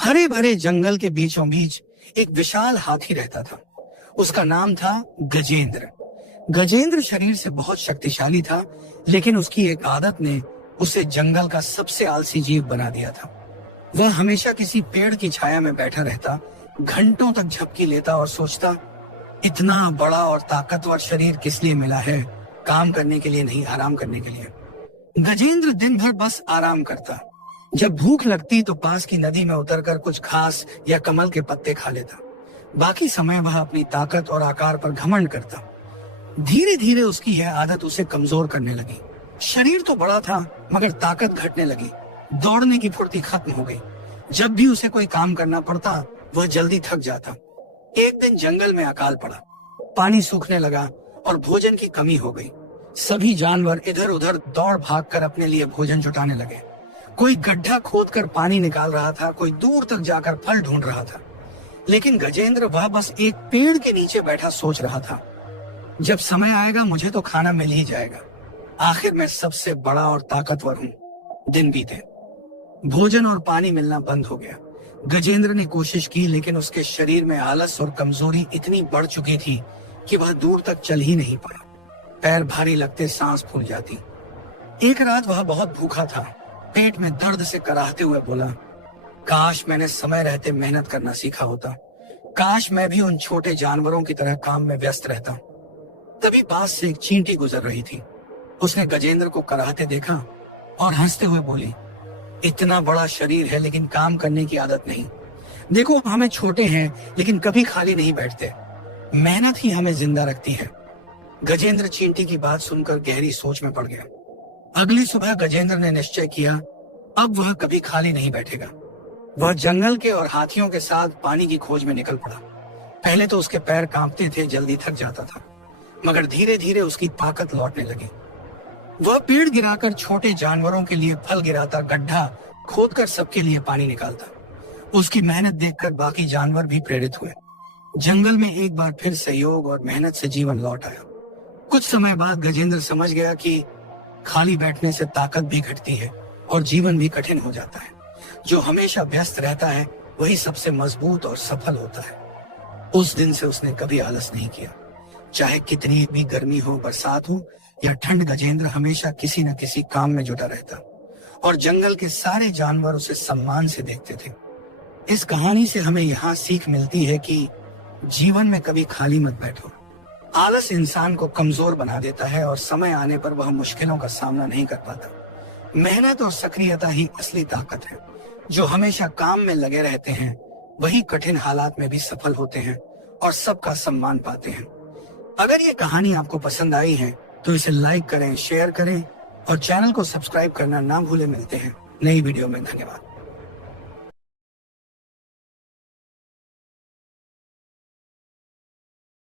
हरे भरे जंगल के बीचों बीच एक विशाल हाथी रहता था। उसका नाम था गजेंद्र। गजेंद्र शरीर से बहुत शक्तिशाली था, लेकिन उसकी एक आदत ने उसे जंगल का सबसे आलसी जीव बना दिया था। वह हमेशा किसी पेड़ की छाया में बैठा रहता, घंटों तक झपकी लेता और सोचता, इतना बड़ा और ताकतवर शरीर किस लिए मिला है? काम करने के लिए नहीं, आराम करने के लिए। गजेंद्र दिन भर बस आराम करता। जब भूख लगती तो पास की नदी में उतरकर कुछ घास या कमल के पत्ते खा लेता। बाकी समय वह अपनी ताकत और आकार पर घमंड करता। धीरे धीरे उसकी यह आदत उसे कमजोर करने लगी। शरीर तो बड़ा था, मगर ताकत घटने लगी। दौड़ने की फुर्ती खत्म हो गई। जब भी उसे कोई काम करना पड़ता, वह जल्दी थक जाता। एक दिन जंगल में अकाल पड़ा, पानी सूखने लगा और भोजन की कमी हो गई। सभी जानवर इधर उधर दौड़ भागकर अपने लिए भोजन जुटाने लगे। कोई गड्ढा खोदकर पानी निकाल रहा था, कोई दूर तक जाकर फल ढूंढ रहा था। लेकिन गजेंद्र वह बस एक पेड़ के नीचे बैठा सोच रहा था, जब समय आएगा मुझे तो खाना मिल ही जाएगा। आखिर मैं सबसे बड़ा और ताकतवर हूँ। दिन बीते, भोजन और पानी मिलना बंद हो गया। गजेंद्र ने कोशिश की, लेकिन उसके शरीर में आलस और कमजोरी इतनी बढ़ चुकी थी कि वह दूर तक चल ही नहीं पाया। पैर भारी लगते सांस फूल जाती। एक रात वह बहुत भूखा था। पेट में दर्द से कराहते हुए बोला, काश मैंने समय रहते मेहनत करना सीखा होता। काश मैं भी उन छोटे जानवरों की तरह काम में व्यस्त रहता। तभी पास से एक चींटी गुजर रही थी। उसने गजेंद्र को कराहते देखा और हंसते हुए बोली, इतना बड़ा शरीर है लेकिन काम करने की आदत नहीं। देखो, हमें छोटे हैं लेकिन कभी खाली नहीं बैठते। मेहनत ही हमें जिंदा रखती है। गजेंद्र चींटी की बात सुनकर गहरी सोच में पड़ गया। अगली सुबह गजेंद्र ने निश्चय किया, अब वह कभी खाली नहीं बैठेगा। वह जंगल के और हाथियों के साथ पानी की खोज में निकल पड़ा। पहले तो उसके पैर कांपते थे, जल्दी थक जाता था, मगर धीरे धीरे उसकी ताकत लौटने लगी। वह पेड़ गिराकर छोटे जानवरों के लिए फल गिराता, गड्ढा खोदकर सबके लिए पानी निकालता। उसकी मेहनत देखकर बाकी जानवर भी प्रेरित हुए। जंगल में एक बार फिर सहयोग और मेहनत से जीवन लौट आया। कुछ समय बाद गजेंद्र समझ गया कि खाली बैठने से ताकत भी घटती है और जीवन भी कठिन हो जाता है। जो हमेशा व्यस्त रहता है वही सबसे मजबूत और सफल होता है। उस दिन से उसने कभी आलस नहीं किया। चाहे कितनी भी गर्मी हो, बरसात हो या ठंड, गजेंद्र हमेशा किसी न किसी काम में जुटा रहता और जंगल के सारे जानवर उसे सम्मान से देखते थे। इस कहानी से हमें यहाँ सीख मिलती है कि जीवन में कभी खाली मत बैठो। आलस इंसान को कमजोर बना देता है और समय आने पर वह मुश्किलों का सामना नहीं कर पाता। मेहनत और सक्रियता ही असली ताकत है। जो हमेशा काम में लगे रहते हैं वही कठिन हालात में भी सफल होते हैं और सबका सम्मान पाते हैं। अगर ये कहानी आपको पसंद आई है तो इसे लाइक करें, शेयर करें और चैनल को सब्सक्राइब करना ना भूलें। मिलते हैं नई वीडियो में। धन्यवाद।